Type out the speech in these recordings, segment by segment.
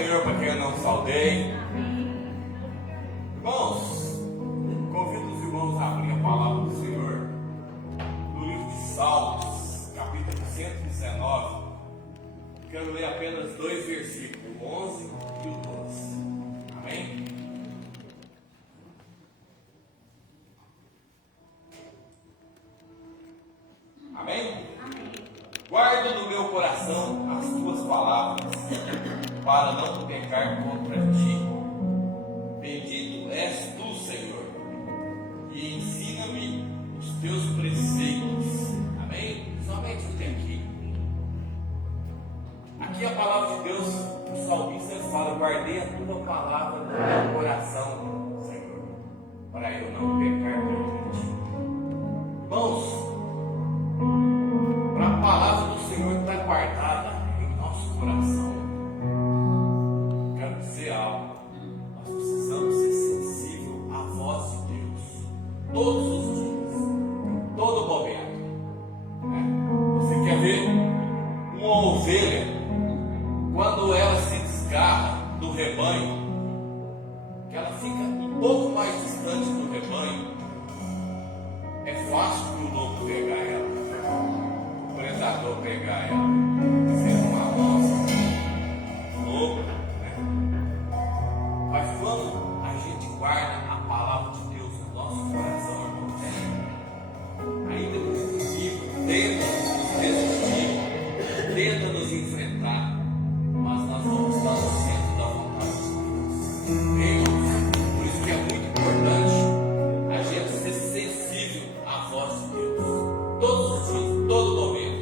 Senhor para quem eu não saudei. Irmãos, convido os irmãos a abrir a palavra do Senhor no livro de Salmos, capítulo 119. Quero ler apenas 2 versículos, o 11 e o 12. Amém? Amém? Guardo no meu coração as tuas palavras, para não pecar contra ti. Bendito és tu, Senhor, e ensina-me os teus preceitos. Amém? Somente o tem aqui. Aqui a palavra de Deus, o salmista fala: guardei a tua palavra no meu coração, Senhor, para eu não pecar contra ti. Irmãos, a palavra do Senhor está guardada em nosso coração. Quero dizer algo. Nós precisamos ser sensíveis à voz de Deus todos os dias, em todo momento. Você quer ver uma ovelha, quando ela se desgarra do rebanho, que ela fica um pouco mais distante do rebanho, é fácil que o lobo pegar ela, o predador pegar ela, sendo uma onça, um lobo, né? Mas quando a gente guarda a palavra de Deus no nosso coração, irmãos, ainda que o inimigo tenta nos resistir, tenta nos enfrentar, mas nós vamos estar no centro da vontade de Deus. Irmãos, por isso que é muito importante a gente ser sensível à voz de Deus todos os dias, todo momento.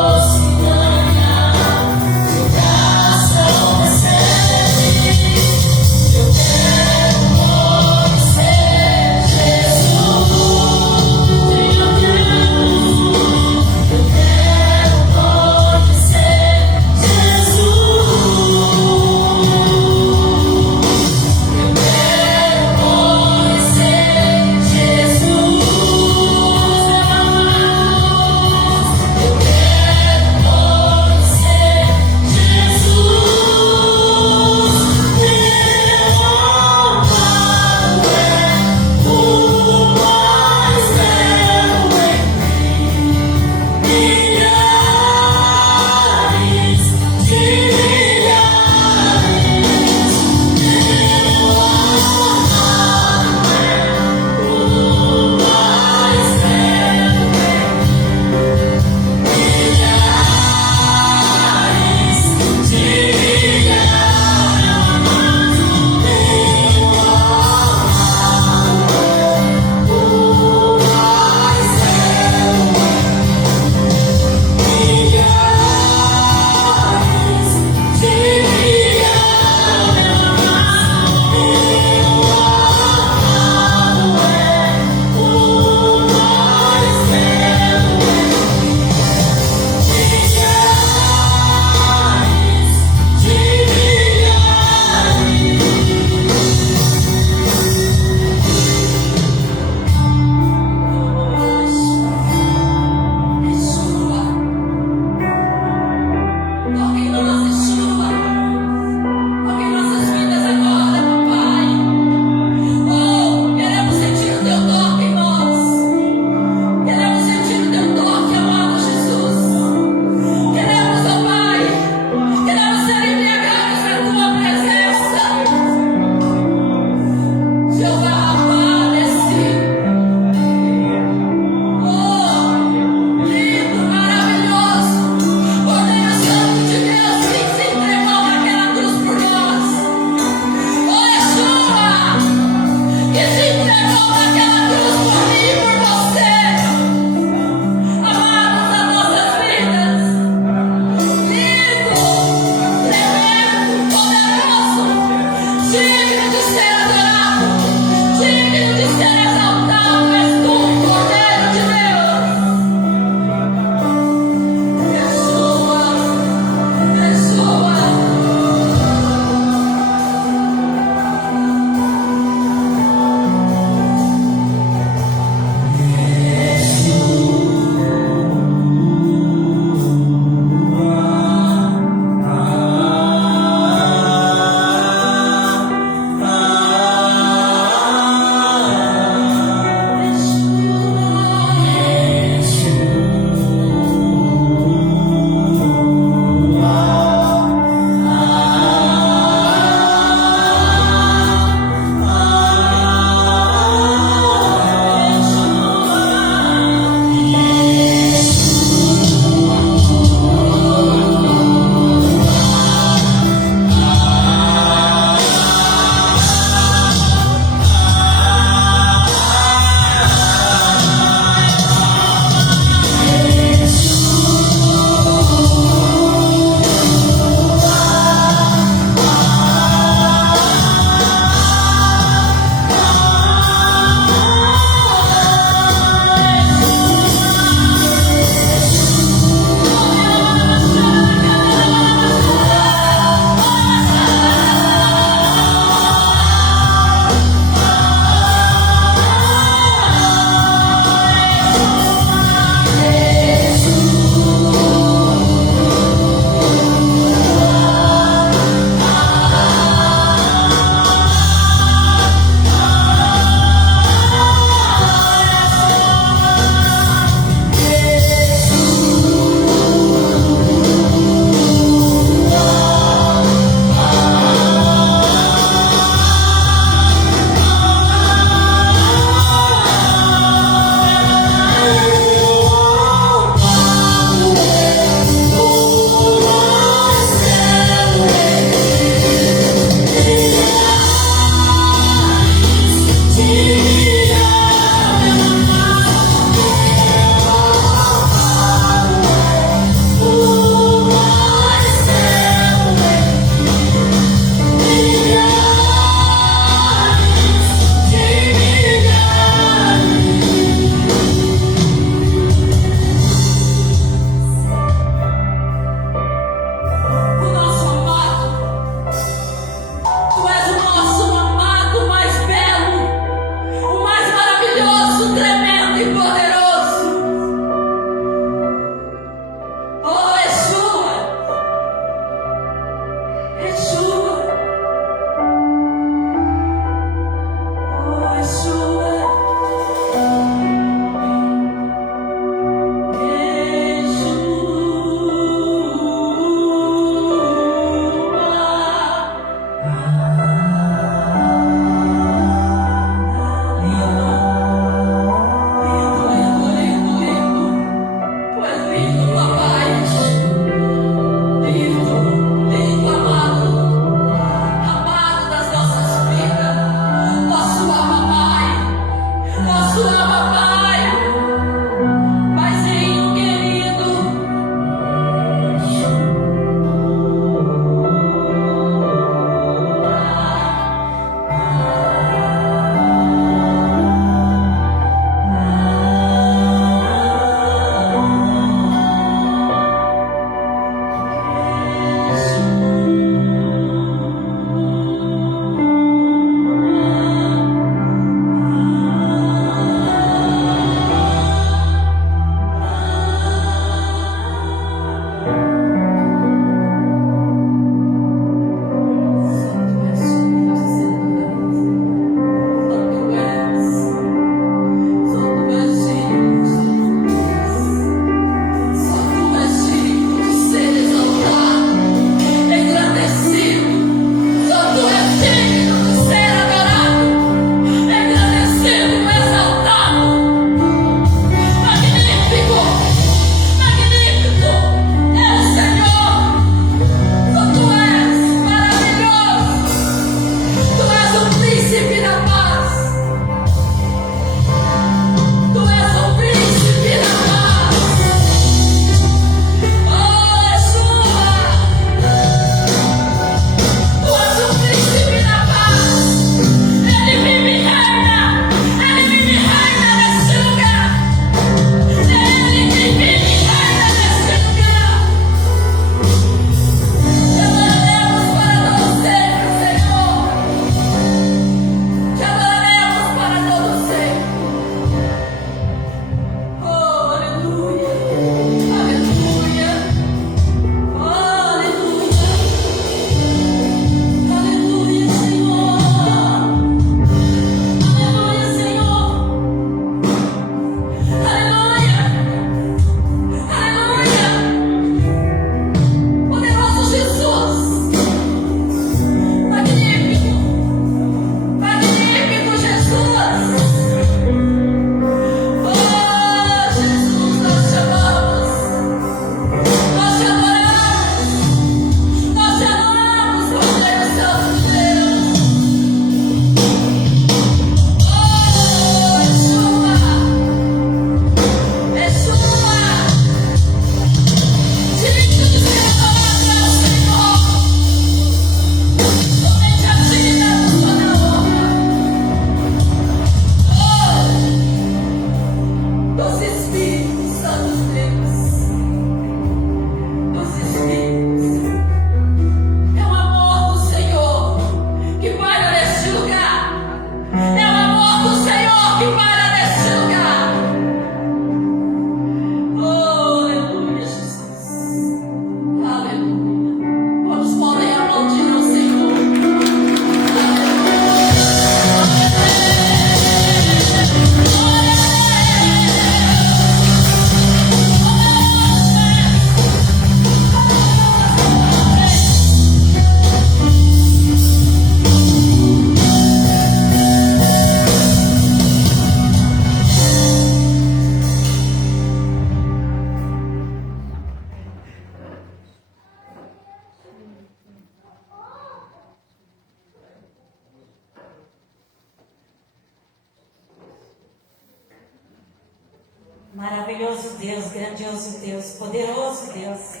Maravilhoso Deus, grandioso Deus, poderoso Deus.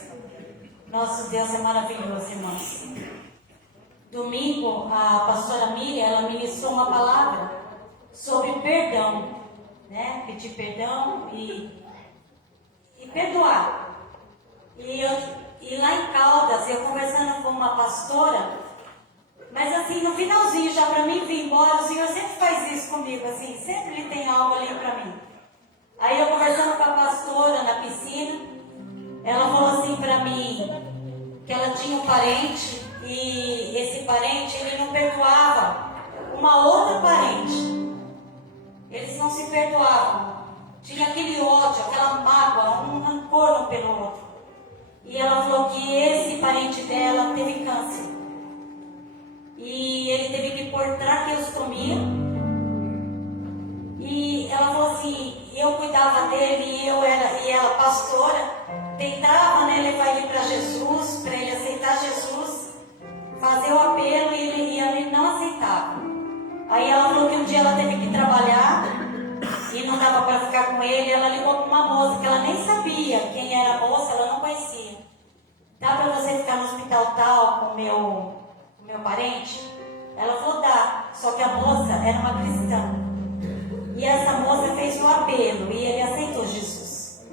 Nosso Deus é maravilhoso, irmãos. Domingo, a pastora Miriam, ela ministrou uma palavra sobre perdão, né? Pedir perdão e perdoar. E lá em Caldas, eu conversando com uma pastora, mas assim, no finalzinho, já para mim vir embora, o Senhor sempre faz isso comigo, assim, sempre Ele tem algo ali para mim. Aí eu conversando com a pastora na piscina, ela falou assim para mim, que ela tinha um parente, e esse parente, ele não perdoava uma outra parente. Eles não se perdoavam. Tinha aquele ódio, aquela mágoa, um rancor um pelo outro. E ela falou que esse parente dela teve câncer. E ele teve que pôr traqueostomia. E ela falou assim, eu cuidava dele e ela pastora, tentava, né, levar ele para Jesus, para ele aceitar Jesus, fazer o apelo e ele não aceitava. Aí ela falou que um dia ela teve que trabalhar e não dava para ficar com ele. Ela ligou para uma moça que ela nem sabia quem era a moça, ela não conhecia. Dá para você ficar no hospital tal com o meu parente? Ela falou, dá. Só que a moça era uma cristã. E essa moça fez o apelo e ele aceitou Jesus.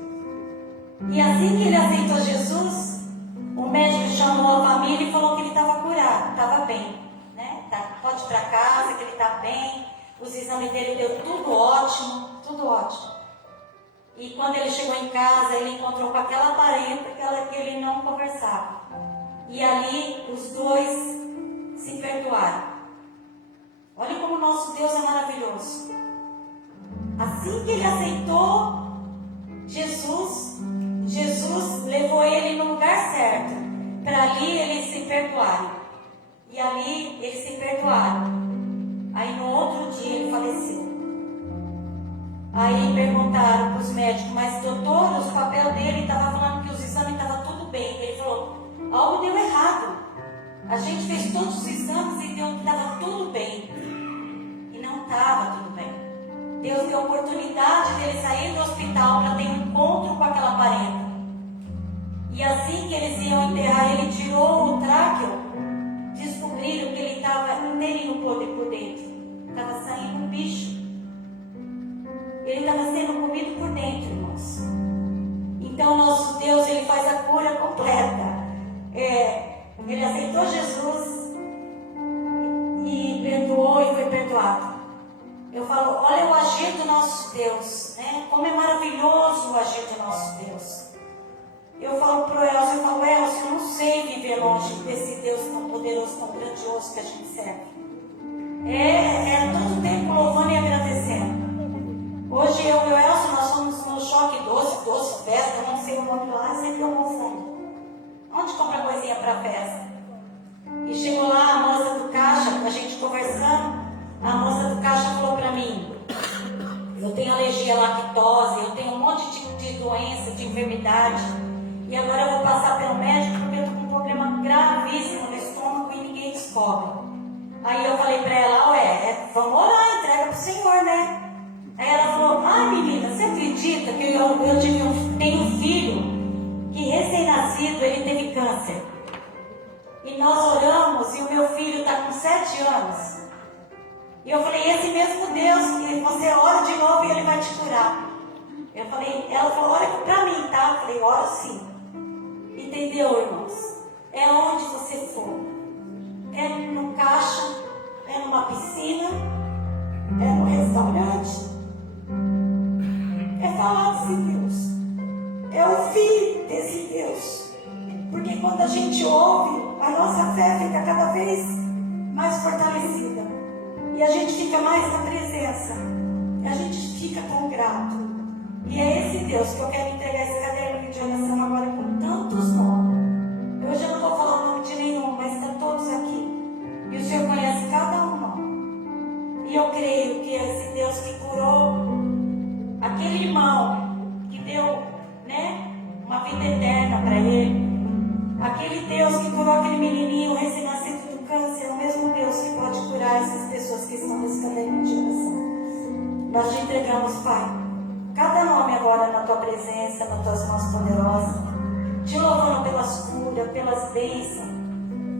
E assim que ele aceitou Jesus, o médico chamou a família e falou que ele estava curado, estava bem, né? Pode ir para casa, que ele está bem. Os exames dele deu tudo ótimo, tudo ótimo. E quando ele chegou em casa, ele encontrou com aquela parenta que ele não conversava. E ali os dois se perdoaram. Olha como o nosso Deus é maravilhoso. Assim que ele aceitou Jesus levou ele no lugar certo, para ali eles se perdoarem. E ali eles se perdoaram. Aí no outro dia ele faleceu. Aí perguntaram para os médicos, mas doutor, o papel dele estava falando que os exames estavam tudo bem. Ele falou, algo deu errado. A gente fez todos os exames e deu que estava tudo bem. E não estava tudo bem. Deus deu a oportunidade dele sair do hospital para ter um encontro com aquela parenta. E assim que eles iam enterrar, ele tirou o tráqueo, descobriram que ele estava inteirinho por dentro. Estava saindo um bicho. Ele estava sendo comido por dentro, irmãos. Então nosso Deus, ele faz a cura completa. Ele aceitou Jesus e perdoou e foi perdoado. Eu falo, olha o agir do nosso Deus, né? Como é maravilhoso o agir do nosso Deus. Eu falo para o Elcio, eu não sei viver longe desse Deus tão poderoso, tão grandioso que a gente serve. É todo tempo louvando e agradecendo. Hoje eu e o Elcio, nós fomos no Choque Doce, festa, não sei o nome lá, sempre eu confundo. Onde compra coisinha para festa? E chegou lá a moça do caixa, a gente conversando. A moça do caixa falou para mim, eu tenho alergia à lactose, eu tenho um monte de doença, de enfermidade, e agora eu vou passar pelo médico porque eu estou com um problema gravíssimo no estômago e ninguém descobre. Aí eu falei para ela, vamos orar, entrega para o Senhor, né? Aí ela falou, menina, você acredita que eu tenho um filho que recém-nascido, ele teve câncer? E nós oramos e o meu filho está com 7 anos. E eu falei, esse mesmo Deus, que você ora de novo e Ele vai te curar. Ela falou, ora para mim, tá? Eu falei, ora sim. Entendeu, irmãos? É onde você for. É no caixa, é numa piscina, é no restaurante. É falar desse Deus. É ouvir desse Deus. Porque quando a gente ouve, a nossa fé fica cada vez mais fortalecida. E a gente fica mais na presença. E a gente fica tão grato. E é esse Deus que eu quero entregar esse caderno de oração agora com tantos nomes. Hoje eu não vou falar o nome de nenhum, mas estão todos aqui. E o Senhor conhece cada um. E eu creio que esse Deus que curou aquele irmão, que deu, né, uma vida eterna para ele. Aquele Deus que curou aquele menininho recém-nascido do câncer, é o mesmo Deus que pode curar essas pessoas que estão nesse caderno de oração. Nós te entregamos, Pai, cada nome agora na presença, nas tuas mãos poderosas. Te louvando pelas curas, pelas bênçãos.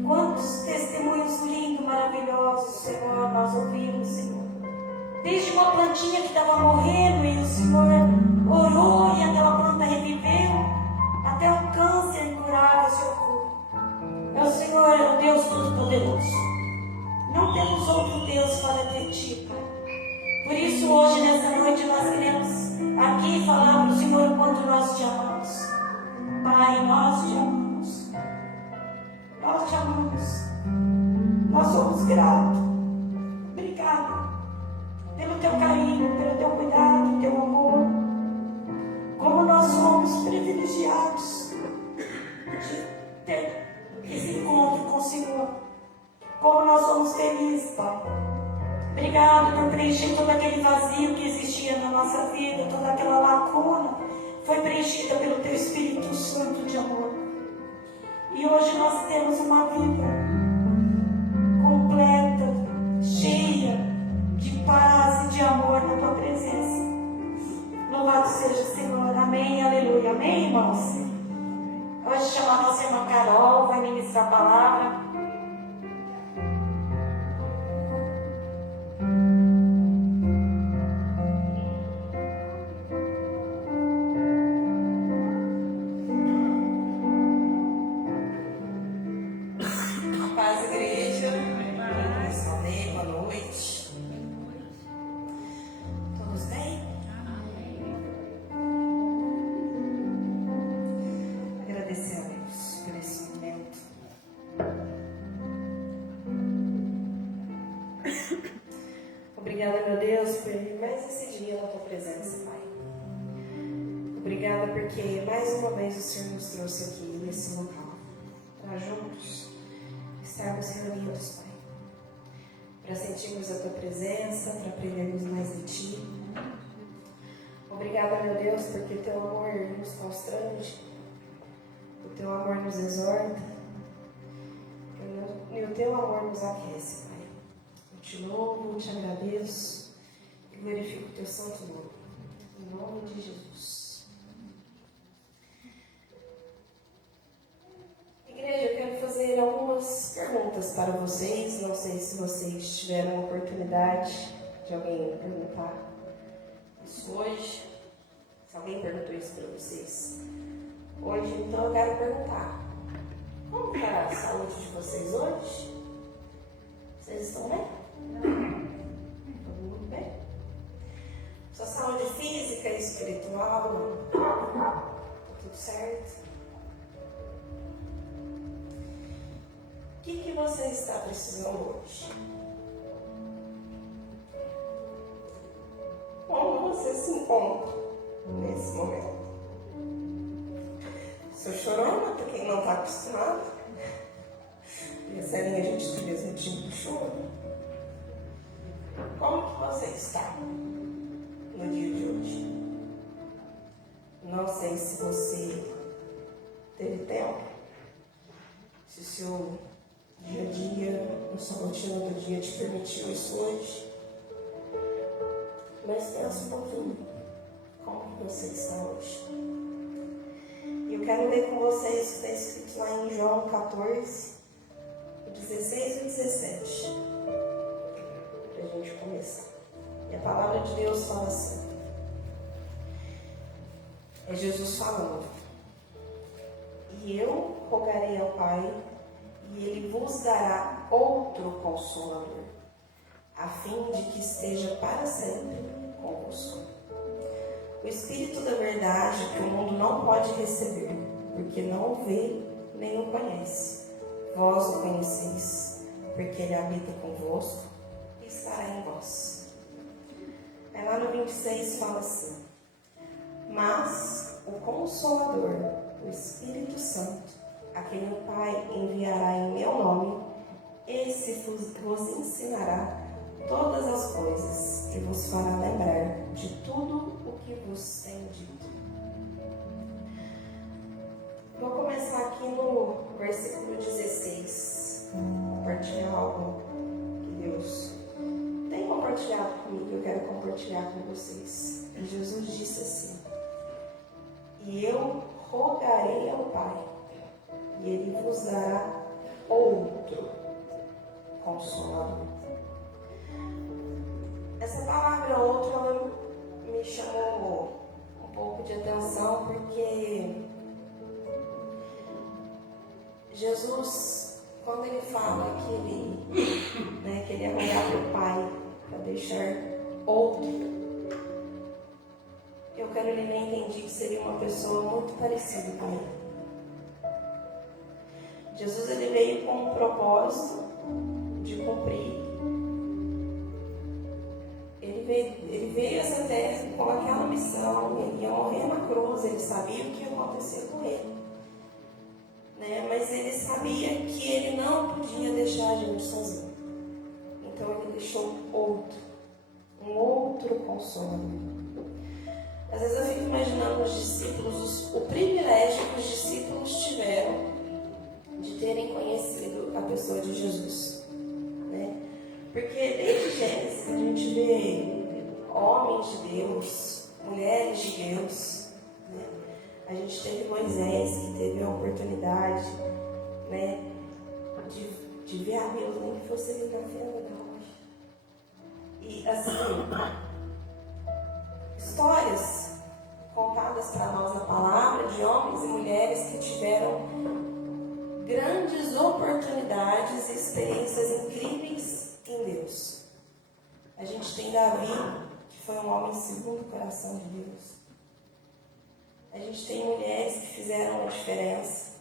Quantos testemunhos lindos, maravilhosos, Senhor, nós ouvimos, Senhor. Desde uma plantinha que estava morrendo e o Senhor orou e aquela planta reviveu, até o câncer incurável, Senhor cura. O Senhor é o Deus Todo-Poderoso. Não temos outro Deus fora de Ti, Pai. Por isso, hoje, nessa noite, nós queremos aqui falar para o Senhor o quanto nós te amamos. Pai, nós te amamos. Nós te amamos. Nós somos gratos. Obrigada pelo Teu carinho, pelo Teu cuidado, Teu amor. Como nós somos privilegiados de ter esse encontro com o Senhor. Como nós somos felizes, Pai. Obrigado por preencher todo aquele vazio que existia na nossa vida, toda aquela lacuna foi preenchida pelo Teu Espírito Santo de amor. E hoje nós temos uma vida completa, cheia de paz e de amor na Tua presença. Louvado seja o Senhor. Amém, aleluia. Amém, irmãos? Hoje chama a nossa irmã Carol, vai ministrar a palavra. Obrigada, meu Deus, por mais esse dia na Tua presença, Pai. Obrigada porque mais uma vez o Senhor nos trouxe aqui nesse local, para juntos estarmos reunidos, Pai, para sentirmos a Tua presença, para aprendermos mais de Ti. Obrigada, meu Deus, porque Teu amor nos constrange, o Teu amor nos exorta e o Teu amor nos aquece, Pai. Te louvo, te agradeço e glorifico o Teu santo nome. Em nome de Jesus. Igreja, eu quero fazer algumas perguntas para vocês. Não sei se vocês tiveram a oportunidade de alguém perguntar isso hoje. Se alguém perguntou isso para vocês hoje, então eu quero perguntar: como está a saúde de vocês hoje? Vocês estão bem? Muito bem. Sua saúde física e espiritual, está tudo certo? O que você está precisando hoje? Como você se encontra nesse momento? Seu chorão, para quem não está acostumado, e a Celinha a gente escreveu esse tipo de choro. Como que você está no dia de hoje? Não sei se você teve tempo, se o seu dia a dia, a sua rotina do dia te permitiu isso hoje. Mas pensa um pouquinho, como que você está hoje? E eu quero ler com vocês o que está escrito lá em João 14, 16 e 17. Para a gente começar. E a palavra de Deus fala assim. É Jesus falando. E eu rogarei ao Pai, e Ele vos dará outro Consolador, a fim de que esteja para sempre convosco. O Espírito da verdade, que o mundo não pode receber, porque não o vê nem o conhece. Vós o conheceis, porque Ele habita convosco e estará em vós. Aí lá no 26 fala assim: mas o Consolador, o Espírito Santo, a quem o Pai enviará em meu nome, esse vos ensinará todas as coisas e vos fará lembrar de tudo o que vos tenho dito. Vou começar aqui no versículo 16, compartilhar algo que Deus tem compartilhado comigo, eu quero compartilhar com vocês. E Jesus disse assim: e eu rogarei ao Pai, e Ele vos dará outro Consolador. Essa palavra outro, ela me chamou um pouco de atenção, porque Jesus, quando Ele fala que Ele ia rogar para o Pai para deixar outro, eu quero Ele nem entendi que seria uma pessoa muito parecida com Ele. Jesus, Ele veio com um propósito de cumprir. Ele veio a essa terra com aquela missão. Ele ia morrer na cruz. Ele sabia o que ia acontecer com ele, né? Mas ele sabia que ele não podia deixar a gente sozinho. Então ele deixou um outro Consolador. Às vezes eu fico imaginando os discípulos, o privilégio que os discípulos tiveram de terem conhecido a pessoa de Jesus, né? Porque desde Gênesis a gente vê homens de Deus, mulheres de Deus, né? A gente teve Moisés, que teve a oportunidade, né, de ver a Deus, nem que fosse ali na fenda da rocha. E assim, histórias contadas para nós na palavra de homens e mulheres que tiveram grandes oportunidades e experiências incríveis em Deus. A gente tem Davi, que foi um homem segundo o coração de Deus. A gente tem mulheres que fizeram a diferença.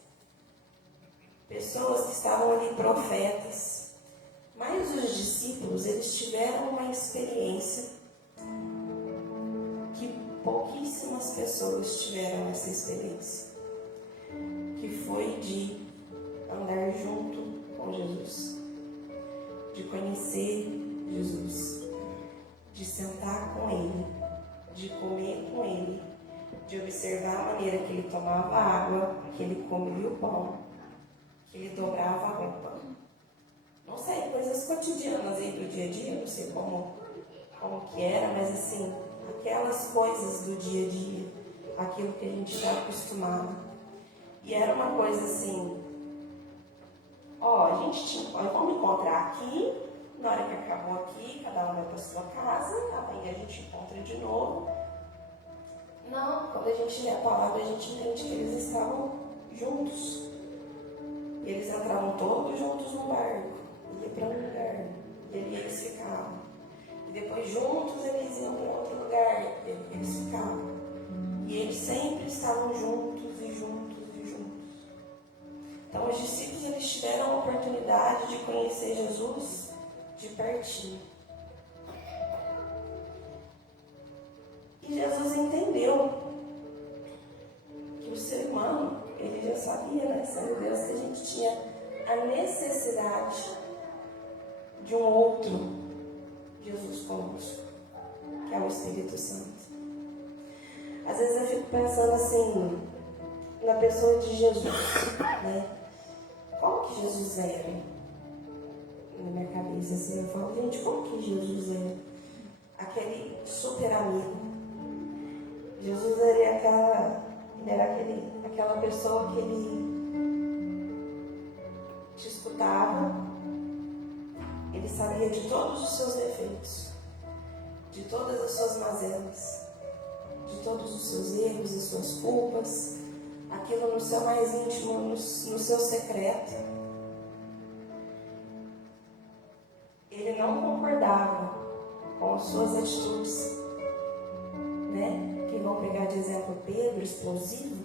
Pessoas que estavam ali, profetas. Mas os discípulos, eles tiveram uma experiência que pouquíssimas pessoas tiveram essa experiência. Que foi de andar junto com Jesus, de conhecer Jesus, de sentar com Ele, de comer com Ele, de observar a maneira que Ele tomava água, que Ele comia o pão, que Ele dobrava a roupa. Não sei, coisas cotidianas aí do dia a dia, não sei como que era, mas assim, aquelas coisas do dia a dia, aquilo que a gente está acostumado. E era uma coisa assim, vamos encontrar aqui, na hora que acabou aqui, cada um vai para a sua casa, amanhã a gente encontra de novo. Não, quando a gente lê a palavra, a gente entende que eles estavam juntos. E eles entravam todos juntos no barco, ia para um lugar, e ali eles ficavam. E depois juntos eles iam para outro lugar, e eles ficavam. E eles sempre estavam juntos e juntos e juntos. Então os discípulos, eles tiveram a oportunidade de conhecer Jesus de pertinho. E Jesus entendeu que o ser humano, ele já sabia, né, sendo Deus, que a gente tinha a necessidade de um outro Jesus conosco, que é o Espírito Santo. Às vezes eu fico pensando assim, na pessoa de Jesus, né? Como que Jesus era? Na minha cabeça, assim, eu falo, gente, como que Jesus era? Aquele super amigo. Jesus era aquela pessoa que ele te escutava, ele sabia de todos os seus defeitos, de todas as suas mazelas, de todos os seus erros e suas culpas, aquilo no seu mais íntimo, no seu secreto. Ele não concordava com as suas atitudes, né? Que vão pegar de exemplo Pedro, explosivo.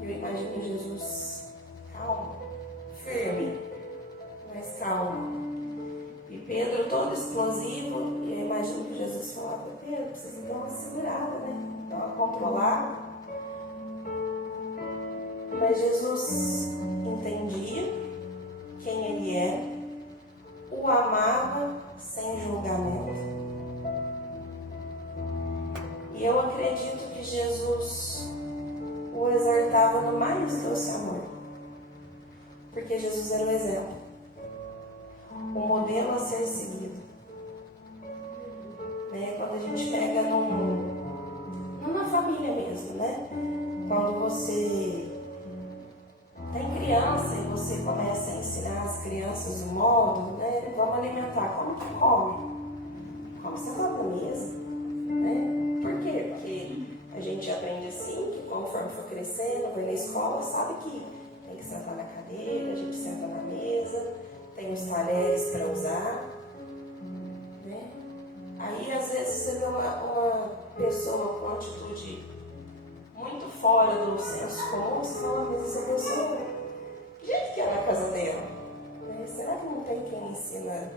Eu imagino Jesus calmo, firme, mas calmo. E Pedro todo explosivo, e eu imagino que Jesus falava, Pedro, precisa dar uma segurada, né? Dar uma controlada. Mas Jesus entendia quem ele é, o amava sem julgamento. E eu acredito que Jesus o exortava no mais doce amor. Porque Jesus era o exemplo, o modelo a ser seguido. Né? Quando a gente pega numa família mesmo, né? você começa a ensinar as crianças o modo, né? Vamos alimentar. Como que come? Como sentado na mesa, né? Por quê? Porque a gente aprende assim, que conforme for crescendo, vai na escola, sabe que tem que sentar na cadeira, a gente senta na mesa, tem os talheres para usar, né? Aí às vezes você vê uma pessoa com uma atitude muito fora do senso comum, você fala, mas essa pessoa, que jeito que é na casa dela? Né? Será que não tem quem ensina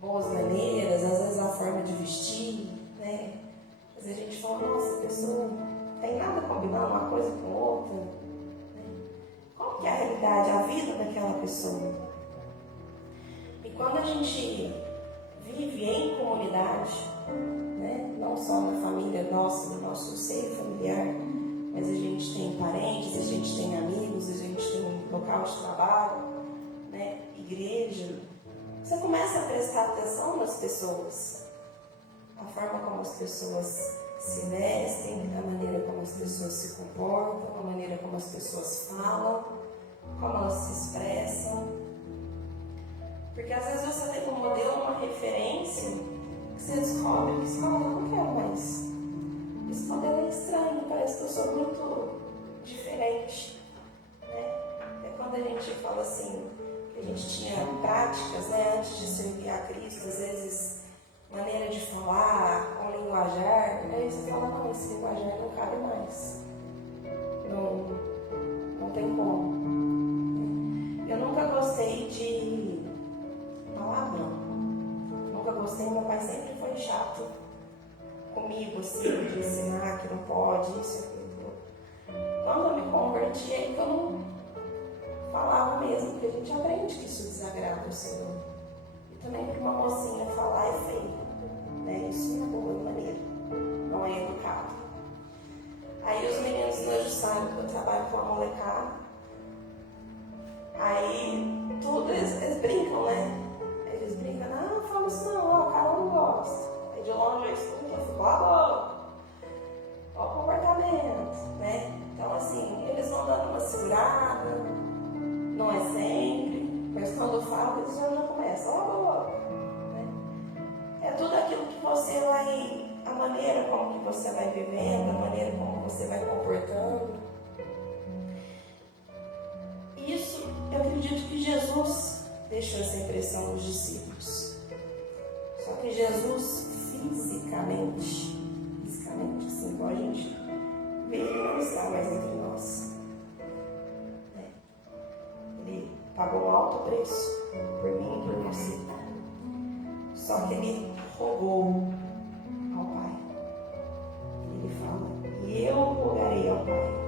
boas maneiras, às vezes a forma de vestir, né? Às vezes a gente fala, nossa, a pessoa não tem nada a combinar uma coisa com outra, né? Qual que é a realidade, a vida daquela pessoa? E quando a gente vive em comunidade, né? Não só na família nossa, no nosso seio familiar, mas a gente tem parentes, a gente tem amigos, a gente tem um local de trabalho, né? Igreja. Você começa a prestar atenção nas pessoas, a forma como as pessoas se vestem, a maneira como as pessoas se comportam, a maneira como as pessoas falam, como elas se expressam. Porque às vezes você tem um modelo, uma referência, que você descobre que você fala, não quero mais. Esse modelo é estranho, parece que eu sou muito diferente. Né? É quando a gente fala assim, a gente tinha práticas, né, antes de servir a Cristo, às vezes maneira de falar, um linguajar, aí você fala, não, esse linguajar não cabe mais. Não tem como. Eu nunca gostei de palavrão. Nunca gostei, meu pai sempre foi chato comigo, assim, de ensinar que não pode, isso, aquilo. Quando eu me converti, aí que eu não falava mesmo, porque a gente aprende que isso desagrada o Senhor. E também para uma mocinha falar é feio, né? Isso não é boa maneira, não é educado. Aí os meninos hoje sabem que eu trabalho com a molecada, aí tudo eles brincam, né? Eles brincam, não, fala isso não, ó, o cara não gosta. Aí de longe eu escuto, eu fico, ó o comportamento, né? Então assim, eles vão dando uma segurada. Não é sempre, mas quando fala, eles já começam, né? É tudo aquilo que você vai, a maneira como que você vai vivendo, a maneira como você vai comportando. Isso, eu acredito que Jesus deixou essa impressão nos discípulos. Só que Jesus, fisicamente, assim, igual a gente vê, ele não está mais entre nós. Ele pagou um alto preço por mim e por você. Só que ele rogou ao Pai. Ele fala, e eu rogarei ao Pai.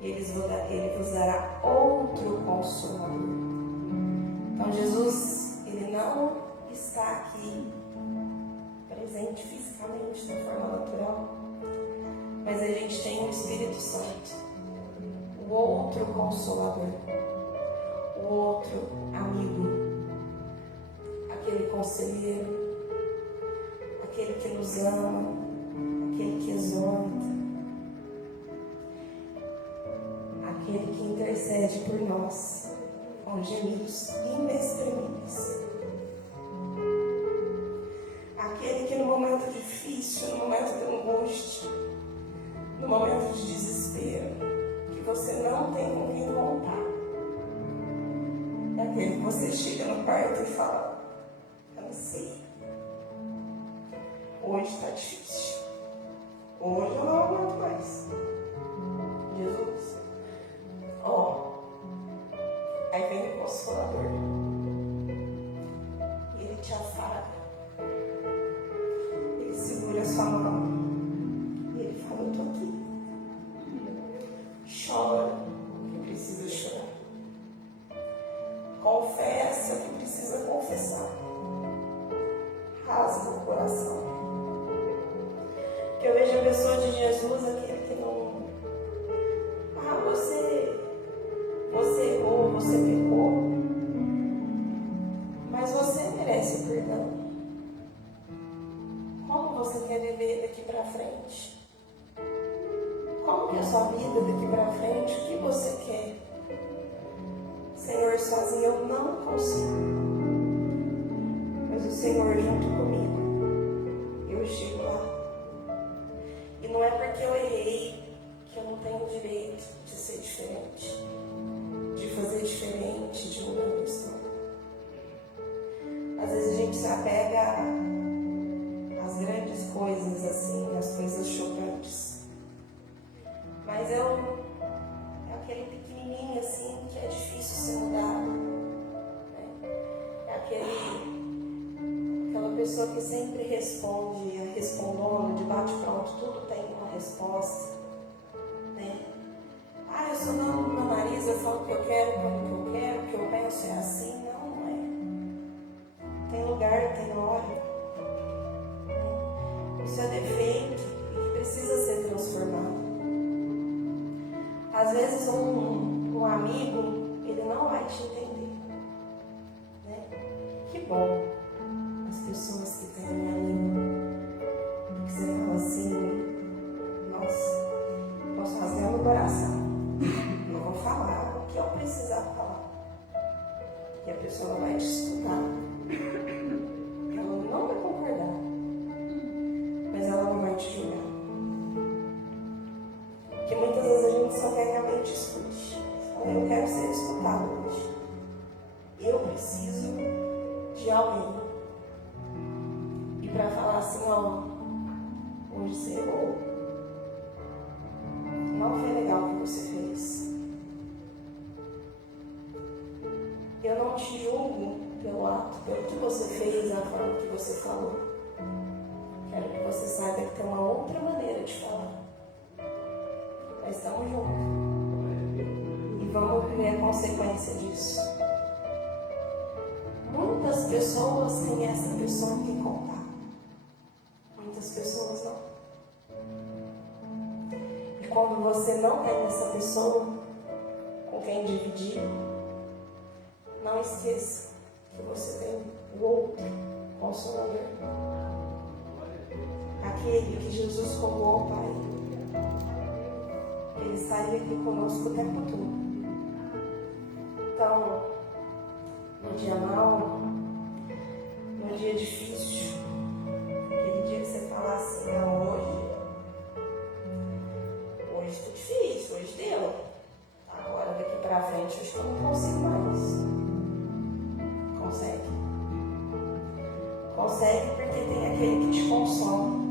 Ele vos dará outro Consolador. Então Jesus, ele não está aqui presente fisicamente de forma natural. Mas a gente tem o Espírito Santo, o outro Consolador. O outro amigo, aquele conselheiro, aquele que nos ama, aquele que exorta, aquele que intercede por nós com gemidos inexprimíveis, aquele que no momento difícil, no momento de angústia, no momento de desespero, que você não tem com quem contar, aquele que você chega no quarto e fala, cansei. Hoje está difícil. Hoje eu não aguento mais. Jesus. Aí vem o Consolador. E ele te afaga. Ele segura a sua mão. E ele fala, eu estou aqui. Chora o que precisa chorar. Confessa o que precisa confessar. Rasga o coração. Que eu vejo a pessoa de Jesus, aquele que não... você errou, você pecou. Mas você merece perdão. Como você quer viver daqui para frente? Como que é a sua vida daqui para frente? O que você quer? Senhor, sozinho eu não consigo. Mas o Senhor junto comigo, eu chego lá. E não é porque eu errei que eu não tenho o direito de ser diferente, de fazer diferente, de mudar isso. Às vezes a gente se apega às grandes coisas, assim, às coisas chocantes. Mas é aquele pequenininho, assim, que é difícil ser mudado. Né? É aquela pessoa que sempre responde, a respondona, de bate-pronto, tudo tem uma resposta. Né? Ah, eu sou no nariz, eu falo o que eu quero, quando que eu quero, o que eu penso é assim. Não é. Tem lugar, tem hora. Isso é defeito e que precisa ser transformado. Às vezes um amigo, ele não vai te entender. Né? Que bom as pessoas que têm um amigo, porque você fala assim, nossa, posso rasgar meu coração. Eu vou falar o que eu precisar falar. E a pessoa vai te escutar. Ela não vai concordar. Mas ela não vai te julgar. Porque muitas vezes a gente só quer que alguém te escute. Eu quero ser escutado hoje. Eu preciso de alguém. E para falar assim, ó, hoje você errou. Não foi legal o que você fez. Eu não te julgo pelo ato, pelo que você fez, a forma que você falou. Quero que você saiba que tem uma outra maneira de falar. Nós estamos juntos. E vamos ver a consequência disso. Muitas pessoas têm essa pessoa que contar. Muitas pessoas não. E quando você não tem essa pessoa com quem dividir, não esqueça que você tem o outro Consolador. Aquele que Jesus rogou ao Pai. Ele estaria aqui conosco o tempo todo. Então, no dia mau, no dia difícil, aquele dia que você falar assim, hoje está difícil, hoje deu. Agora daqui para frente, acho que eu não consigo mais. Consegue. Consegue porque tem aquele que te consola.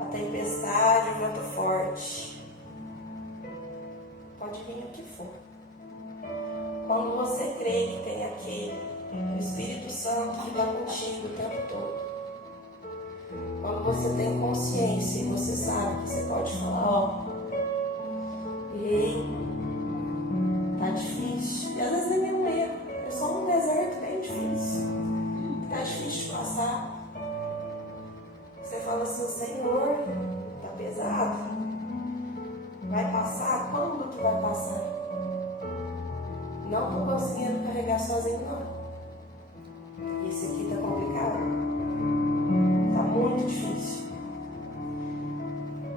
A tempestade, o vento forte, pode vir o que for. Quando você crê que tem aquele, o Espírito Santo que está contigo o tempo todo. Quando você tem consciência e você sabe que você pode falar, ó, ei, tá difícil. E às vezes é mesmo erro. É só um deserto bem difícil. Tá difícil de passar. Você fala assim, Senhor, tá pesado. Vai passar? Quando que vai passar? Não estou conseguindo carregar sozinho, não. Esse aqui tá complicado. Tá muito difícil.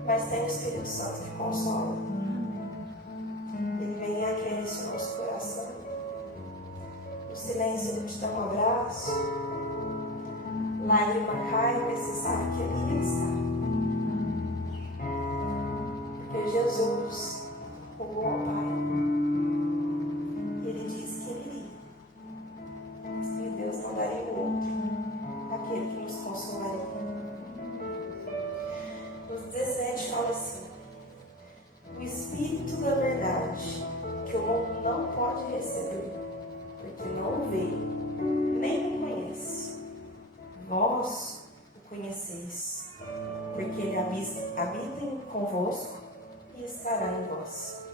Mas tem o Espírito Santo que consola. Ele vem e aquece o nosso coração. No silêncio ele te dá um abraço. Lágrima cai, mas você sabe que ele está. Porque Jesus rogou ao Pai. Ele disse que ele iria. Se Deus não daria o outro, aquele que nos consolaria. Nos 17 fala assim: o Espírito da verdade, que o mundo não pode receber, porque não o vê, nem o conhece. Vós o conheceis, porque ele habita convosco e estará em vós.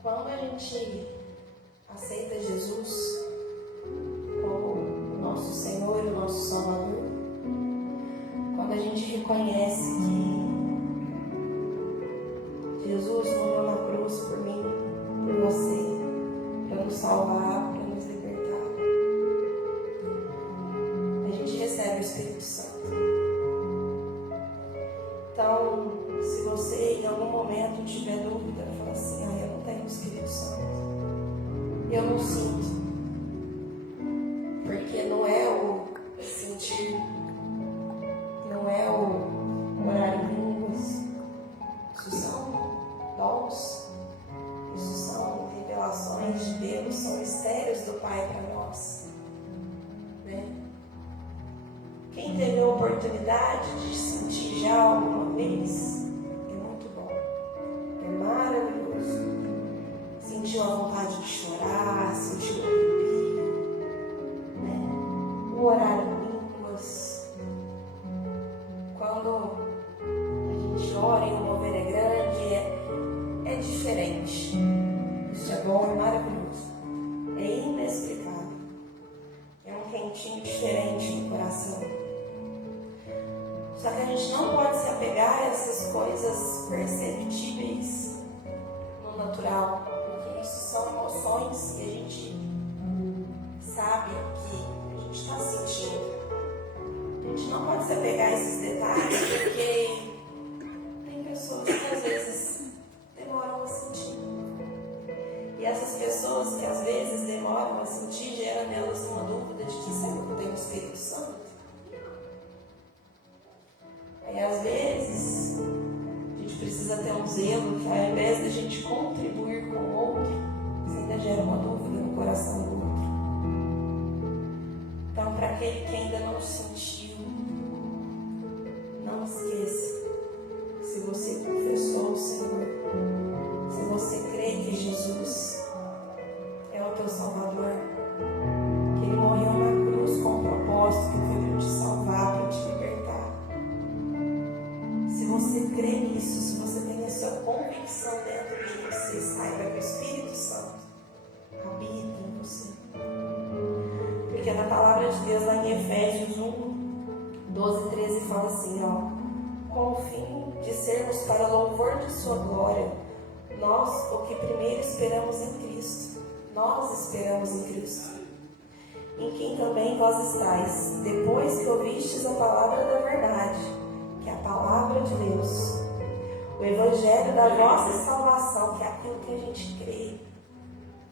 Quando a gente aceita Jesus como o nosso Senhor e o nosso Salvador, quando a gente reconhece que Jesus morreu na cruz por mim, por você, para nos salvar, para nos libertar, a gente recebe o Espírito Santo. Então, se você em algum momento tiver dúvida, fala assim, eu não tenho o Espírito Santo. Eu não sinto. Porque não é o sentir, não é o orar em línguas. Isso são dons, isso são revelações de Deus, são mistérios do Pai para nós. Né? Quem teve a oportunidade de sentir já alguma vez, é muito bom, é maravilhoso. Sentiu a vontade de chorar, sentiu o arrepio, né? O orar em línguas. Quando a gente ora e o mover é grande, é diferente. Isso é bom, é maravilhoso, é inexplicável. É um quentinho diferente no coração. Só que a gente não pode se apegar a essas coisas perceptíveis no natural, porque isso são emoções que a gente sabe que a gente está sentindo. A gente não pode se apegar a esses detalhes, porque tem pessoas que às vezes demoram a sentir. E essas pessoas que às vezes demoram a sentir, gera nelas uma dúvida de que será que eu tenho o Espírito Santo? Aí às vezes a gente precisa ter um zelo que ao invés de a gente contribuir com o outro, você ainda gera uma dúvida no coração do outro. Então, para aquele que ainda não sentiu, não esqueça, se você confessou o Senhor, se você crê que Jesus é o teu Salvador, que Ele morreu na cruz com um propósito, que foi para te salvar, para te libertar. Se você crê nisso, se você tem essa convicção dentro de você, saiba que o Espírito Santo habita em você. Porque na palavra de Deus, lá em Efésios 1, 12 e 13, fala assim, com o fim de sermos para louvor de sua glória, nós, o que primeiro esperamos em Cristo, nós esperamos em Cristo, em quem também vós estáis, depois que ouvistes a palavra da verdade, que é a palavra de Deus, o evangelho da vossa salvação, que é aquilo que a gente crê,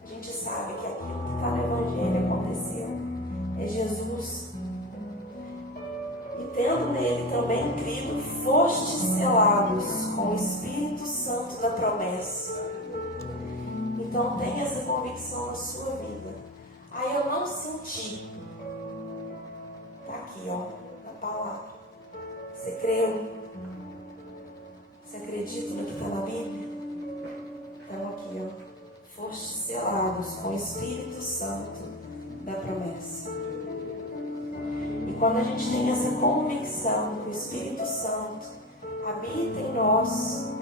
a gente sabe que aquilo que está no evangelho aconteceu, é Jesus. E tendo nele também crido, fostes selados com o Espírito Santo da promessa. Então tenha essa convicção na sua vida. Aí eu não senti. Está aqui, na palavra. Você creu? Você acredita no que está na Bíblia? Então aqui, fostes selados com o Espírito Santo da promessa. E quando a gente tem essa convicção que o Espírito Santo habita em nós,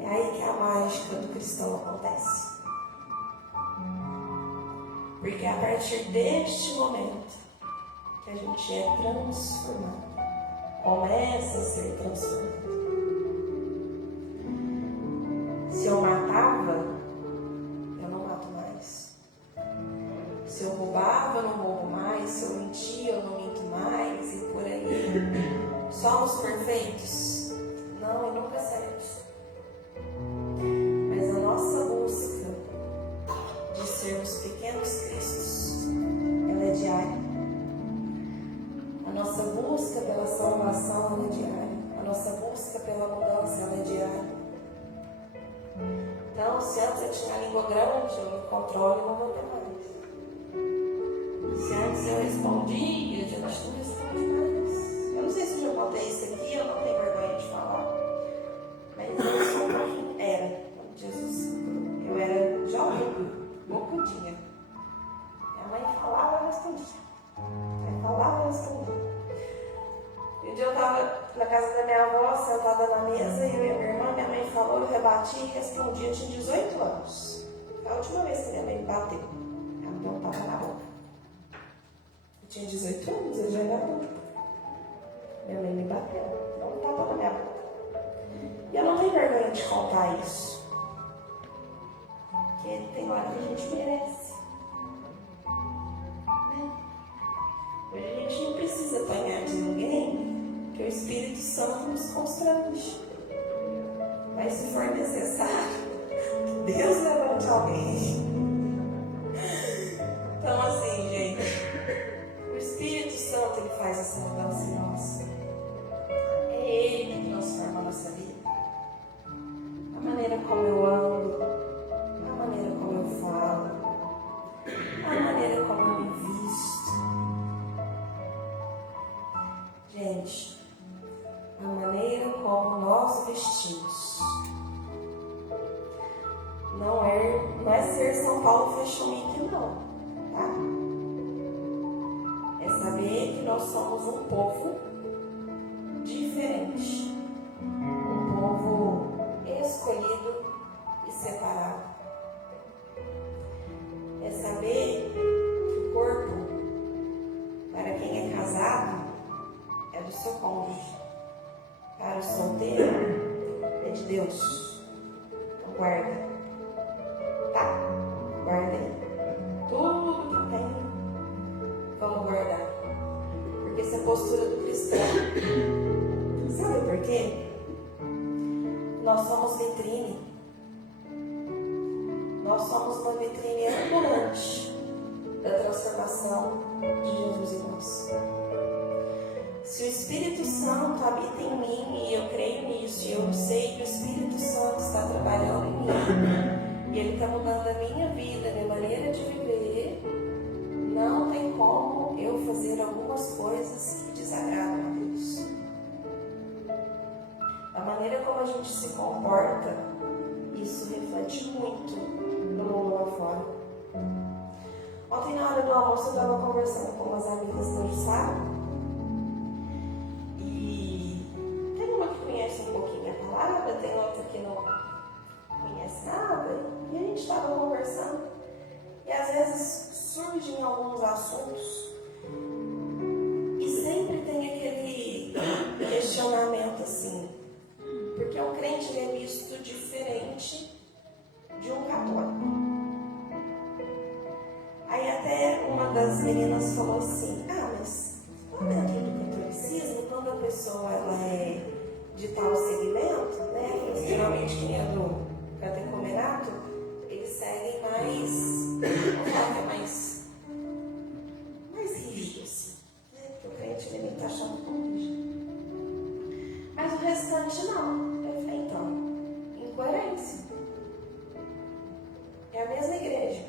é aí que a mágica do cristão acontece. Porque é a partir deste momento que a gente é transformado, começa a ser transformado. Se eu matava, eu não mato mais. Se eu roubava, eu não roubo mais. Se eu mentia, eu não minto mais. E por aí. Somos perfeitos? Não, e nunca seremos. Mas a nossa busca de sermos pequenos cristos, ela é diária. A nossa busca pela salvação, ela é diária. A nossa busca pela mudança, ela é diária. Então, se antes eu tinha a língua grande, eu me controlo e não vou ter mais. Se antes eu respondia, eu não respondi mais. Eu não sei se eu já contei isso aqui, eu não tenho vergonha de falar. Mas eu sou um pouquinho, Jesus, eu era jovem, bocudinha. Minha mãe falava, eu respondia. Minha mãe falava, eu respondia. E um dia eu estava na casa da minha avó, sentada na mesa, e eu e a minha irmã, minha mãe falou, eu rebati e respondi. Eu tinha 18 anos. A última vez que minha mãe me bateu, ela me deu um tapa na boca. Eu tinha 18 anos, eu já era adulta. Minha mãe me bateu, deu um tapa na minha boca. E eu não tenho vergonha de contar isso. Porque tem hora que a gente merece. Né? Hoje a gente não precisa apanhar de ninguém, que o Espírito Santo nos constrange. Mas se for necessário, Deus levante alguém. Então assim, gente, o Espírito Santo, ele faz essa mudança em nós. É Ele que transforma a nossa vida. A maneira como eu ando, a maneira como eu falo, a maneira como eu me visto. Gente, a maneira como nós vestimos não é ser São Paulo Fashion Week, não, tá? É saber que nós somos um povo diferente, um povo escolhido e separado. É saber que o corpo, para quem é casado, é do seu cônjuge. Para o solteiro, é de Deus. Então guarda. Tá? Guarda aí. Tudo que tem, vamos guardar. Porque essa é a postura do cristão. Sabe por quê? Nós somos vitrine. Nós somos uma vitrine ambulante da transformação de Jesus em nós. Se o Espírito Santo habita em mim, e eu creio nisso, e eu sei que o Espírito Santo está trabalhando em mim, e Ele está mudando a minha vida, a minha maneira de viver, não tem como eu fazer algumas coisas que desagradam a Deus. A maneira como a gente se comporta, isso reflete muito no mundo lá fora. Ontem, na hora do almoço, eu estava conversando com umas amigas do Jussara. Um pouquinho a palavra, tem outra que não conhece nada, e a gente estava conversando, e às vezes surgem alguns assuntos e sempre tem aquele questionamento assim, porque um crente é visto diferente de um católico. Aí até uma das meninas falou assim, mas lá dentro do catolicismo, quando a pessoa ela é de tal segmento, né? Geralmente quem é do catecumenato, eles seguem mais, vamos falar que é mais rígido, assim, né? Porque o crente ele está achando tão rígido. Mas o restante não. Eu falei, então, incoerência. É a mesma igreja.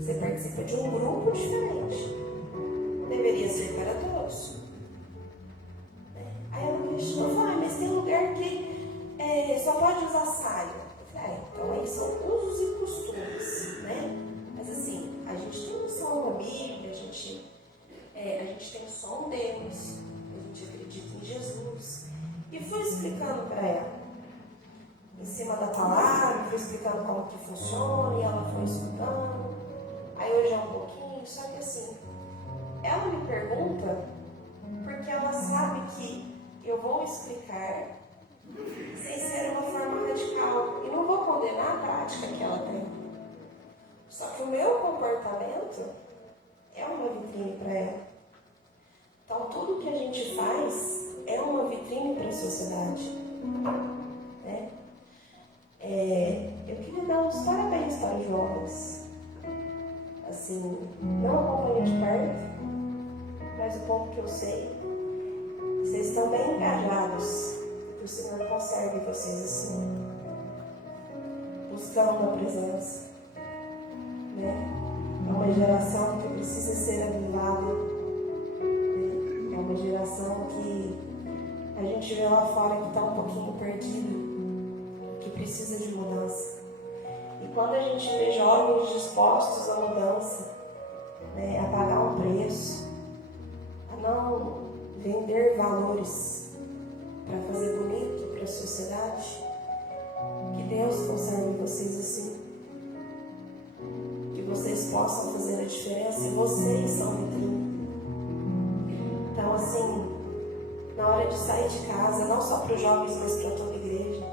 Você participa de um grupo diferente. Deveria ser para todos. Aí ela questionou, mas tem lugar que só pode usar saia. Eu falei, então aí são usos e costumes, né? Mas assim, a gente tem noção da Bíblia, a gente tem noção deles, a gente acredita em Jesus. E fui explicando para ela, em cima da palavra, fui explicando como que funciona, e ela foi escutando. Aí hoje é um pouquinho, só que assim, ela me pergunta porque ela sabe que eu vou explicar sem ser uma forma radical e não vou condenar a prática que ela tem. Só que o meu comportamento é uma vitrine para ela. Então tudo que a gente faz é uma vitrine para a sociedade. Né? Eu queria dar uns parabéns para os jovens. Assim, não acompanho de perto, mas o pouco que eu sei, vocês estão bem engajados. Que o Senhor conserve vocês assim, buscando a presença. Né? É uma geração que precisa ser avivada. Né? É uma geração que a gente vê lá fora que está um pouquinho perdido, que precisa de mudança. E quando a gente vê jovens dispostos à mudança, né, a pagar um preço, a não vender valores para fazer bonito para a sociedade, que Deus conserve vocês assim, que vocês possam fazer a diferença, e vocês são vitrine. Então assim, na hora de sair de casa, não só para os jovens, mas para toda a igreja,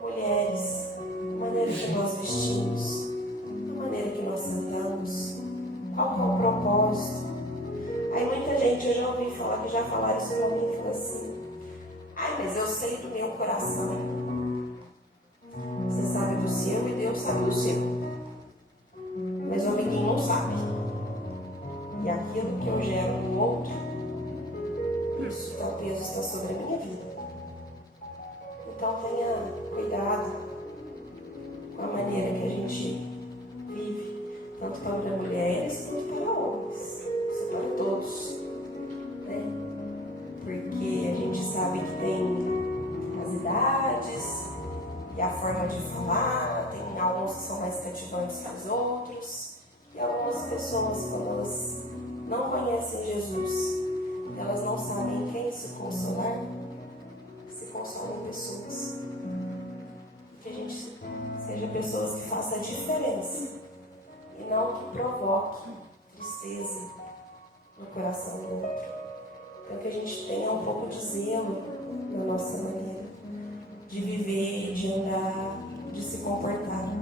mulheres, a maneira que nós vestimos, a maneira que nós sentamos, qual é o propósito. Aí muita gente, eu já ouvi falar, que já falaram isso para mim, e falou assim, mas eu sei do meu coração. do seu e Deus sabe do seu. Mas o amiguinho não sabe. E aquilo que eu gero no outro, isso o peso está sobre a minha vida. Então tenha cuidado com a maneira que a gente vive, tanto para mulheres quanto para homens. Isso é para todos, né? Porque a gente sabe que tem as idades e a forma de falar, tem alguns que são mais cativantes que os outros, e algumas pessoas, quando elas não conhecem Jesus, elas não sabem em quem se consolar, se consolam em pessoas. Que a gente seja pessoas que façam a diferença e não que provoque tristeza no coração do outro. Então que a gente tenha um pouco de zelo na nossa maneira de viver, de andar, de se comportar.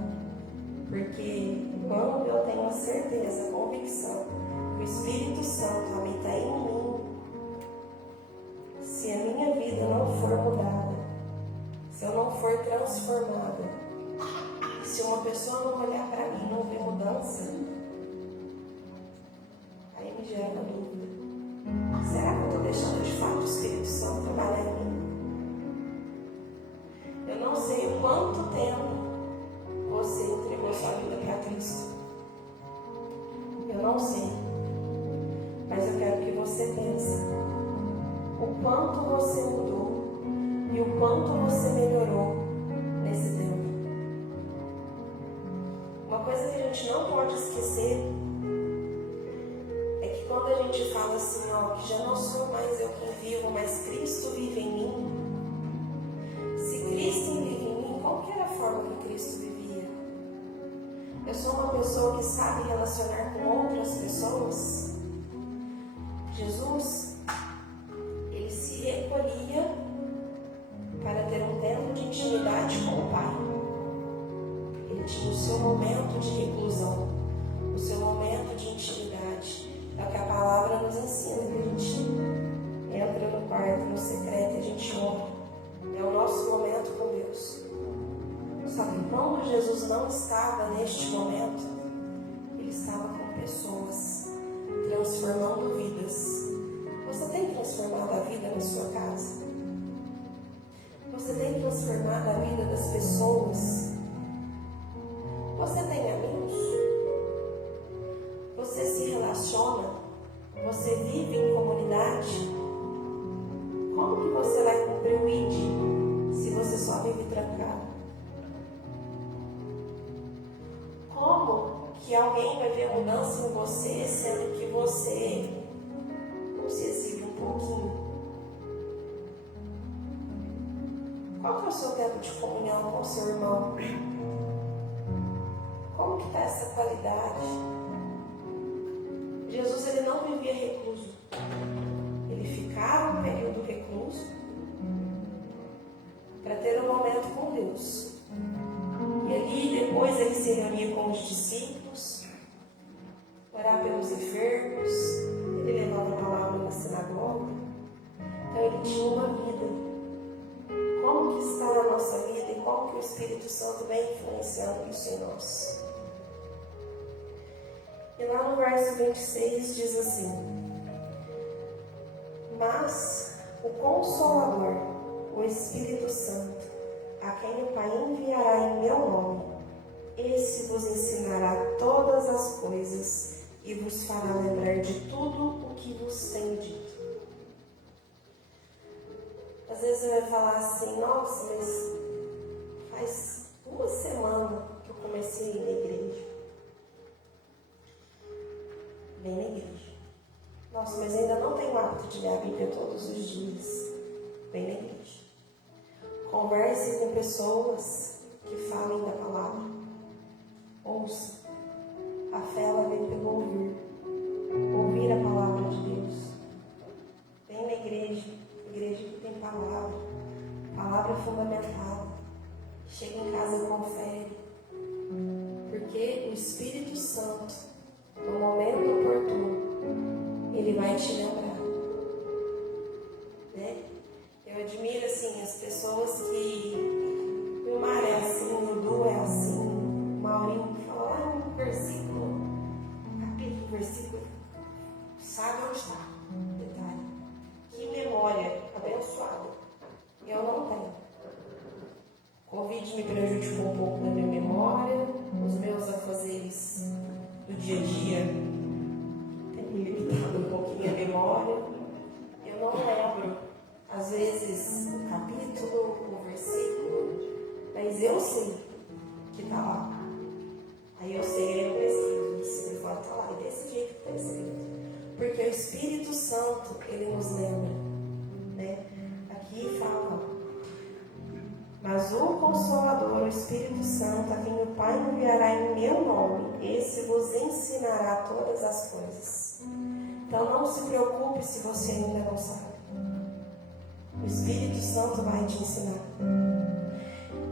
Porque quando eu tenho a certeza, a convicção que o Espírito Santo habita em mim, se a minha vida não for mudada, se eu não for transformada, se uma pessoa não olhar para mim e não ver mudança, aí me gera uma dúvida. Será que eu estou deixando de fato o Espírito Santo trabalhar em mim? Eu não sei o quanto tempo você entregou sua vida para Cristo. Eu não sei. Mas eu quero que você pense o quanto você mudou e o quanto você melhorou nesse tempo. Uma coisa que a gente não pode esquecer é que quando a gente fala assim, ó, que já não sou mais eu quem vivo, mas Cristo vive em mim. Se Cristo vive em mim, qual que era a forma que Cristo vivia? Eu sou uma pessoa que sabe relacionar com outras pessoas. Jesus, ele se recolhia para ter um tempo de intimidade com o Pai. Ele tinha o seu momento de reclusão, o seu momento de intimidade. É o que a palavra nos ensina, que a gente entra no quarto, no secreto, e a gente ora. É o nosso momento com Deus. Só que quando Jesus não estava neste momento, ele estava com pessoas, transformando vidas. Você tem transformado a vida na sua casa? Você tem transformado a vida das pessoas? Você tem amigos? Você se relaciona? Você vive em comunidade? Como que você vai cumprir o ID se você só vive trancado? Como que alguém vai ver mudança em você, sendo que você não se exibe um pouquinho? Qual que é o seu tempo de comunhão com o seu irmão? Como que está essa qualidade? Jesus, ele não vivia recluso. Ele ficava um período recluso para ter um momento com Deus. E ali depois ele se reunia com os discípulos, orar pelos enfermos, ele levava a palavra na sinagoga. Então ele tinha uma vida. Como que está a nossa vida e como que o Espírito Santo vem influenciando isso em nós? E lá no verso 26 diz assim: mas o Consolador, o Espírito Santo, a quem o Pai enviará em meu nome, esse vos ensinará todas as coisas e vos fará lembrar de tudo o que vos tenho dito. Às vezes você vai falar assim: nossa, mas faz 2 semanas que eu comecei a ir na igreja. Bem na igreja. Nossa, mas ainda não tenho o hábito de ler a Bíblia todos os dias. Bem na igreja. Converse com pessoas que falem da palavra. Ouça. A fé, ela vem pelo ouvir. Ouvir a palavra de Deus. Vem na igreja. Igreja que tem palavra. Palavra fundamental. Chega em casa e confere. Porque o Espírito Santo, no momento oportuno, ele vai te lembrar. Né? Eu admiro assim as pessoas que o mar é assim, o Du é assim. versículo, capítulo, versículo, sabe onde está. Detalhe. Que memória abençoada. Eu não tenho. O Covid me prejudicou um pouco na minha memória, os meus afazeres do dia a dia têm me limitado um pouquinho a memória. Eu não lembro, às vezes, o capítulo, o versículo, mas eu sei que está lá. Aí eu sei, eu pesquiso, se fala, está lá, e desse jeito que está escrito. Porque o Espírito Santo, ele nos lembra, né? Aqui fala, mas o Consolador, o Espírito Santo, a quem o Pai enviará em meu nome, esse vos ensinará todas as coisas. Então não se preocupe se você ainda não sabe. O Espírito Santo vai te ensinar.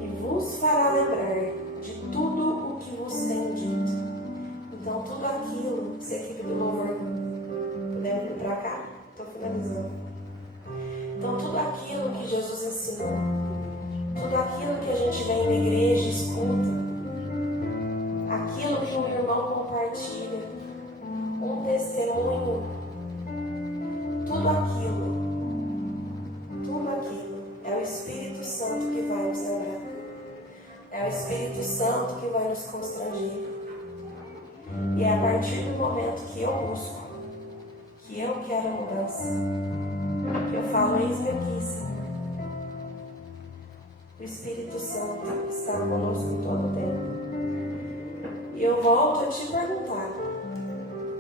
E vos fará lembrar de tudo o que vos tem dito. Então tudo aquilo, se a equipe do louvor puder vir para cá, estou finalizando. Então tudo aquilo que Jesus ensinou, tudo aquilo que a gente vem na igreja, escuta, aquilo que um irmão compartilha, um testemunho, tudo aquilo é o Espírito Santo que vai nos lembrar. É o Espírito Santo que vai nos constranger. E é a partir do momento que eu busco, que eu quero mudança, que eu falo, eis-me aqui, Senhor. O Espírito Santo está conosco todo o tempo. E eu volto a te perguntar,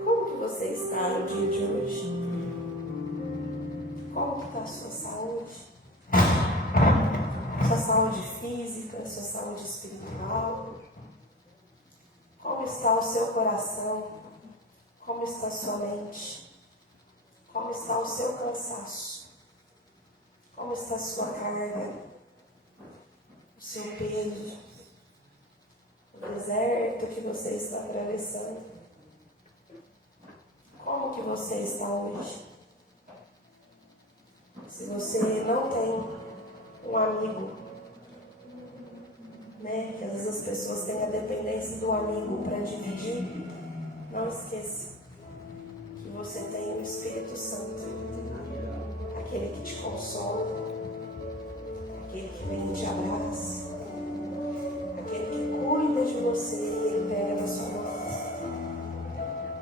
como que você está no dia de hoje? Como que está a sua saúde? Sua saúde física, sua saúde espiritual? Como está o seu coração? Como está a sua mente? Como está o seu cansaço? Como está a sua carga? O seu peso? O deserto que você está atravessando? Como que você está hoje? Se você não tem um amigo, né, que às vezes as pessoas têm a dependência do amigo para dividir, não esqueça que você tem o Espírito Santo, aquele que te consola, aquele que vem e te abraça, aquele que cuida de você e ele pega na sua mão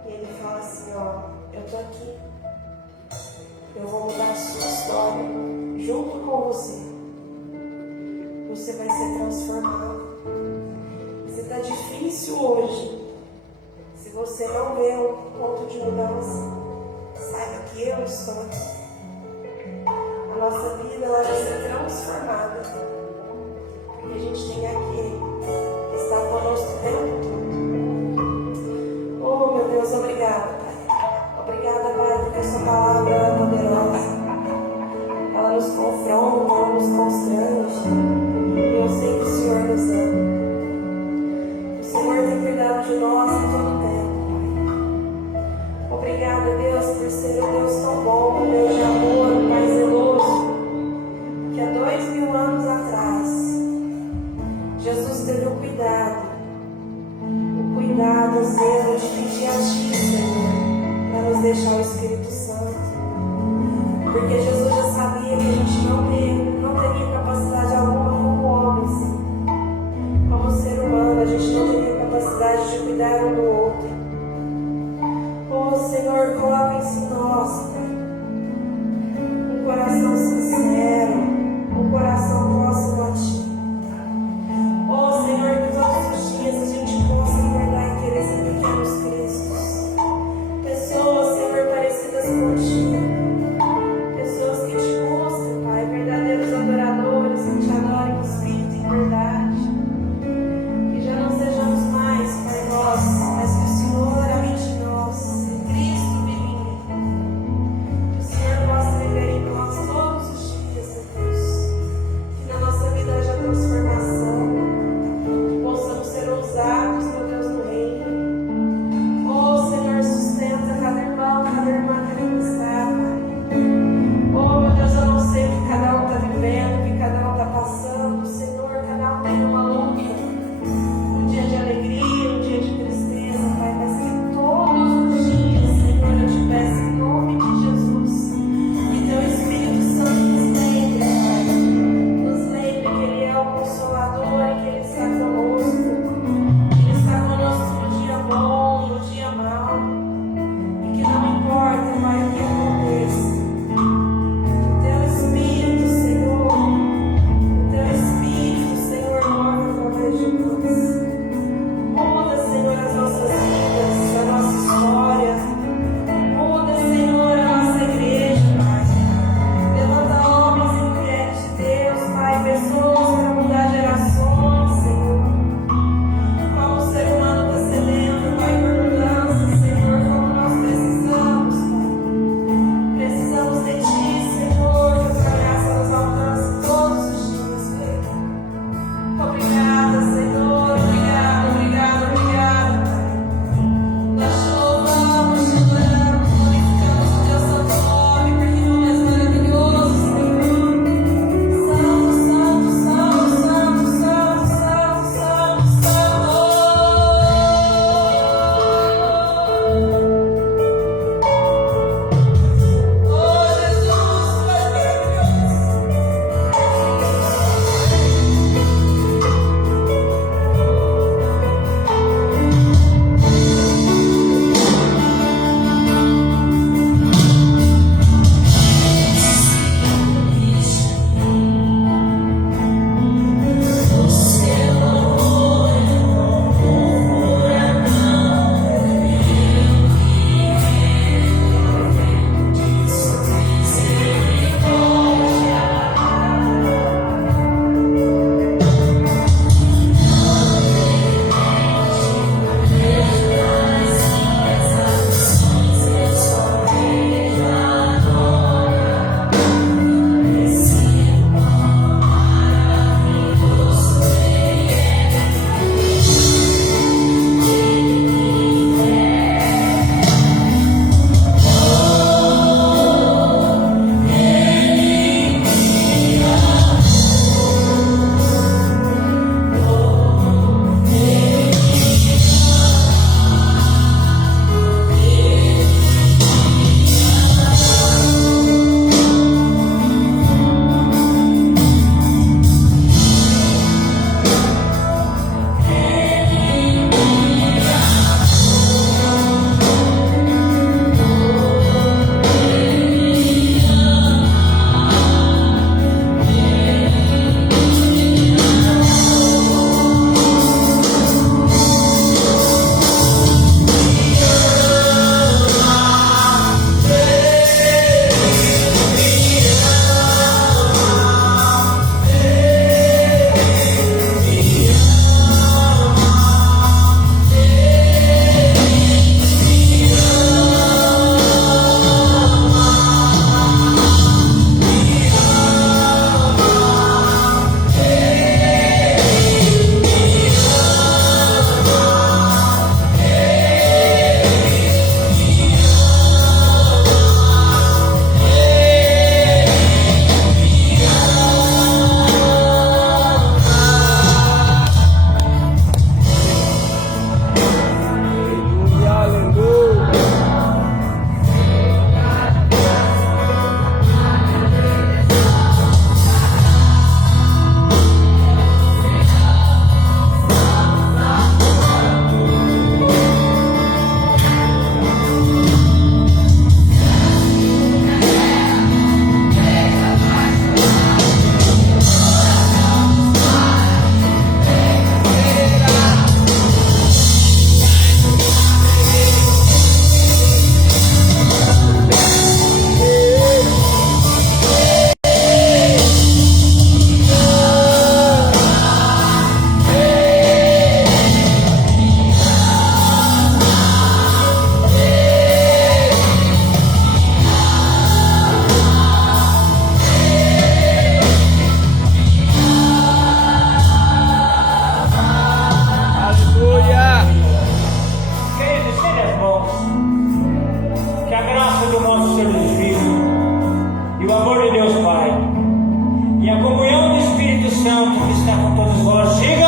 e ele fala assim, ó, eu tô aqui, eu vou mudar a sua história junto com você. Você vai ser transformado. Se está difícil hoje, se você não vê um ponto de mudança, saiba que eu estou aqui. A nossa vida ela vai ser transformada. E a gente tem aquele que está conosco o tempo todo. Oh, meu Deus, obrigada, Pai. Obrigada, Pai, porque a sua palavra é poderosa. Ela nos confronta, ela nos constrange. E eu sei que o Senhor nos ama. O Senhor tem cuidado de nós em todo o tempo, Pai. Obrigada, Deus, por ser um Deus tão bom, um Deus de amor, um Pai zeloso, que há 2000 anos atrás, Jesus teve o cuidado, o zelo de pedir a Ti, Senhor, para nos deixar o Espírito Santo. Porque Jesus já sabia que a gente não teria capacidade alguma como homens, como ser humano, a gente não teria capacidade de cuidar um do outro. Oh Senhor, coloca em nós, Pai, um coração sincero, um coração próximo a Ti. Oh Senhor, que todos os dias a gente possa acordar e querer ser pequenos Cristos. Pessoas, Senhor, parecidas Santo que está com todos vós, chega